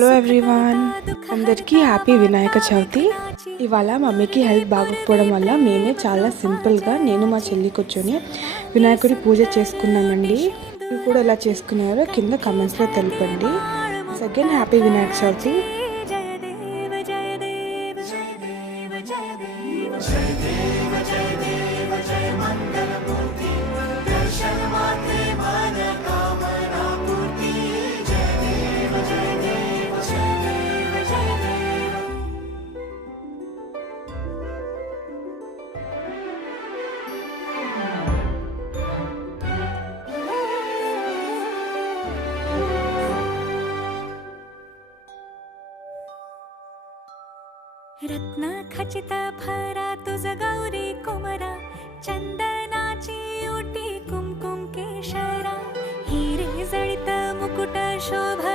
Hello everyone, అందరికీ హ్యాపీ వినాయక చవితి. ఇవాళ మమ్మీకి హెల్త్ బాగోకపోవడం వల్ల మేమే చాలా సింపుల్గా నేను మా చెల్లి కూర్చొని వినాయకుడి పూజ చేసుకున్నామండి. మీరు కూడా ఎలా చేసుకున్నారో కింద కమెంట్స్లో తెలపండి. సెకండ్ హ్యాపీ వినాయక చవితి. रत्न खचित भरा तुझ गौरी कुमरा, चंदनाची ओटी कुमकुम केशरा, हिरे जळित मुकुट शोभा